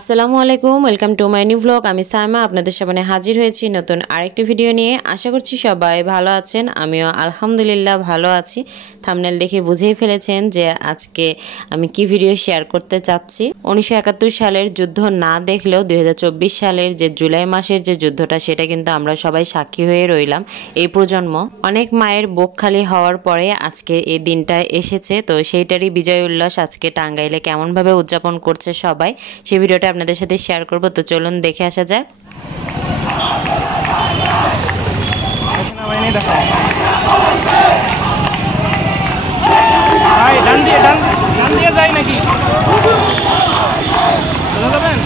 আসসালামু আলাইকুম, welcome to my new blog. আমি সাইমা আপনাদের সামনে হাজির হয়েছি নতুন আরেকটি ভিডিও নিয়ে। আশা করছি সবাই ভালো আছেন, আমিও আলহামদুলিল্লাহ ভালো আছি। থাম্বনেল দেখে বুঝেই ফেলেছেন যে আজকে আমি কি ভিডিও শেয়ার করতে চাচ্ছি। 1971 সালের যুদ্ধ না দেখলেও 2024 সালের যে জুলাই মাসের যে যুদ্ধটা, সেটা কিন্তু আমরা সবাই সাক্ষী হয়ে রইলাম। এই প্রজন্ম অনেক মায়ের বুক খালি হওয়ার পরে আজকে এই দিনটা এসেছে। তো সেইটারই বিজয় উল্লাস আজকে টাঙ্গাইলে কেমনভাবে উদযাপন করছে সবাই, সেই ভিডিওটা আপনাদের সাথে শেয়ার করব। তো চলুন দেখে আসা যাক। ডান দিয়ে যায় নাকি যাবেন?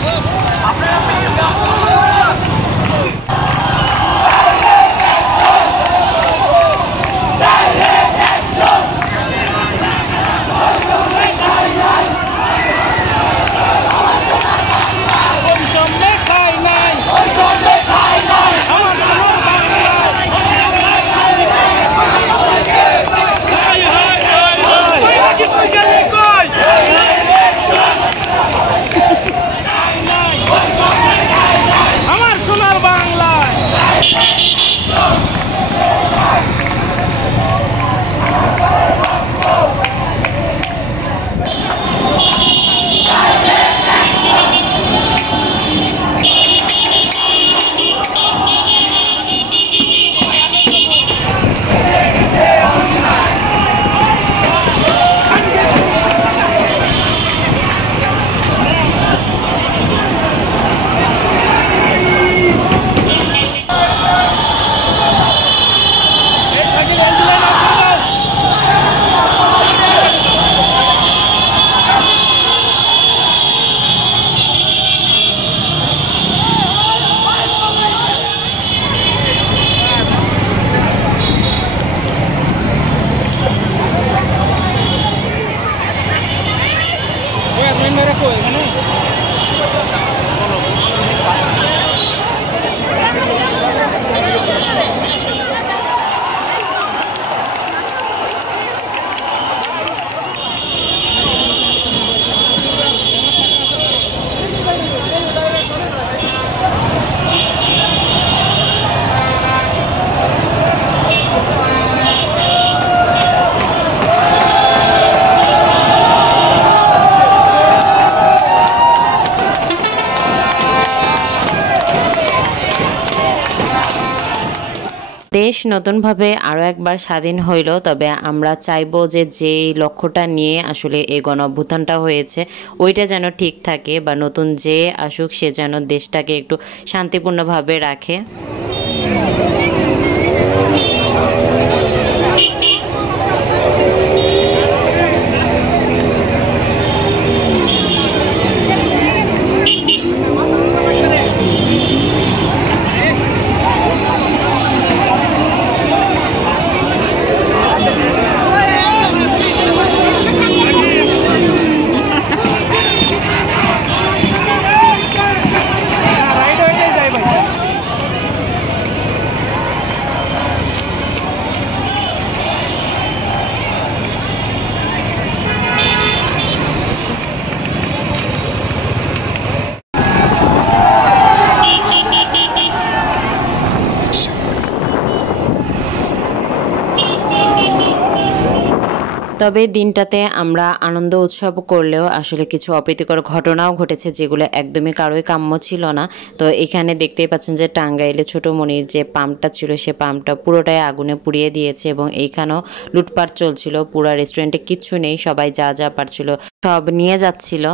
দেশ নতুনভাবে আরও একবার স্বাধীন হইল, তবে আমরা চাইবো যে যেই লক্ষ্যটা নিয়ে আসলে এই গণ অভ্যুত্থানটা হয়েছে ওইটা যেন ঠিক থাকে, বা নতুন যে আসুক সে যেন দেশটাকে একটু শান্তিপূর্ণভাবে রাখে। তবে দিনটাতে আমরা আনন্দ উৎসব করলেও আসলে কিছু অপ্রীতিকর ঘটনাও ঘটেছে, যেগুলো একদমই কারোই কাম্য ছিল না। তো এখানে দেখতেই পাচ্ছেন যে টাঙ্গাইলে ছোট মনির যে পাম্পটা ছিল, সে পাম্পটা পুরোটাই আগুনে পুড়িয়ে দিয়েছে, এবং এইখানেও লুটপাট চলছিল। পুরো রেস্টুরেন্টে কিচ্ছু নেই, সবাই যা যা পারছিল সব নিয়ে যাচ্ছিল।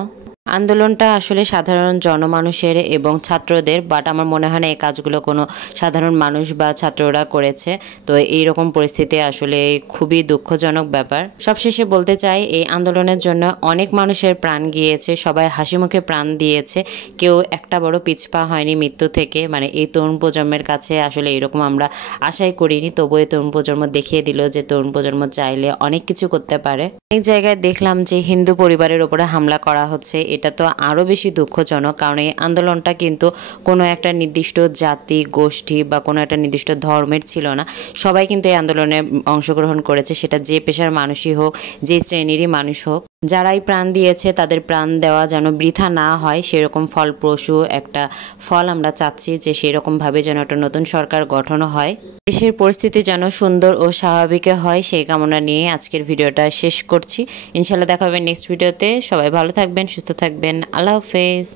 আন্দোলনটা আসলে সাধারণ জনমানুষের এবং ছাত্রদের, বাট আমার মনে হয় না এই কাজগুলো কোনো সাধারণ মানুষ বা ছাত্ররা করেছে। তো এইরকম পরিস্থিতি আসলে খুবই দুঃখজনক ব্যাপার। সবশেষে বলতে চাই, এই আন্দোলনের জন্য অনেক মানুষের প্রাণ গিয়েছে, সবাই হাসি মুখে প্রাণ দিয়েছে, কেউ একটা বড় পিছপা হয়নি মৃত্যু থেকে। মানে এই তরুণ প্রজন্মের কাছে আসলে এরকম আমরা আশাই করিনি, তবু এই তরুণ প্রজন্ম দেখিয়ে দিল যে তরুণ প্রজন্ম চাইলে অনেক কিছু করতে পারে। অনেক জায়গায় দেখলাম যে হিন্দু পরিবারের উপরে হামলা করা হচ্ছে, এটা তো আরও বেশি দুঃখজনক, কারণ এই আন্দোলনটা কিন্তু কোনো একটা নির্দিষ্ট জাতি গোষ্ঠী বা কোনো একটা নির্দিষ্ট ধর্মের ছিল না। সবাই কিন্তু এই আন্দোলনে অংশগ্রহণ করেছে, সেটা যে পেশার মানুষই হোক, যে শ্রেণীরই মানুষ হোক। যারাই প্রাণ দিয়েছে তাদের প্রাণ দেওয়া যেন বৃথা না হয় সেরকম ফলপ্রসূ একটা ফল আমরা চাচ্ছি, যে সেরকমভাবে যেন একটা নতুন সরকার গঠন হয়, দেশের পরিস্থিতি যেন সুন্দর ও স্বাভাবিক হয়, সেই কামনা নিয়ে আজকের ভিডিওটা শেষ করছি। ইনশাল্লাহ দেখা হবে নেক্সট ভিডিওতে। সবাই ভালো থাকবেন, সুস্থ থাকবেন। আল্লাহ হাফেজ।